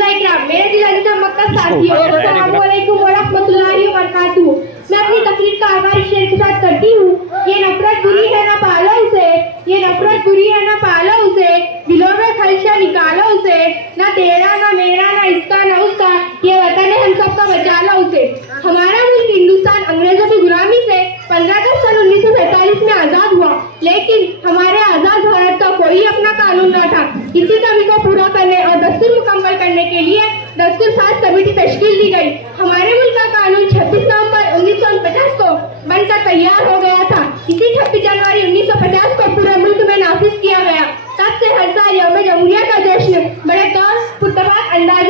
मेरे दिल अजीज मक्का साथियों, अस्सलाम वालेकुम व रहमतुल्लाहि व बरकातुहू। मैं अपनी तकरीर का आगाज शेर के साथ करती हूँ। ये नफरत बुरी है ना पालो उसे, ये नफरत बुरी है ना पालो उसे, दिलों में खलशा निकालो उसे, ना तेरा ना मेरा ना इसका ना उसका, ये वतन है हम सबका बचा लो उसे। हमारा मुल्क हिंदुस्तान अंग्रेजों की गुलामी से 15 अगस्त सन 1947 में आजाद हुआ, लेकिन हमारे आजाद भारत का कोई अपना कानून न था। इसी कमी को पूरा करने और दस्तूर मुकम्मल करने के लिए दस्तूर साज कमेटी तश्कील दी गई। हमारे मुल्क का कानून 26 नवंबर 1949 को बनकर तैयार हो गया था। इसी 26 जनवरी 1950 को पूरे मुल्क में नाफिज किया गया। तब से हर साल यौम जमहूरिया का जश्न बड़े तौर पुरतबाक अंदाज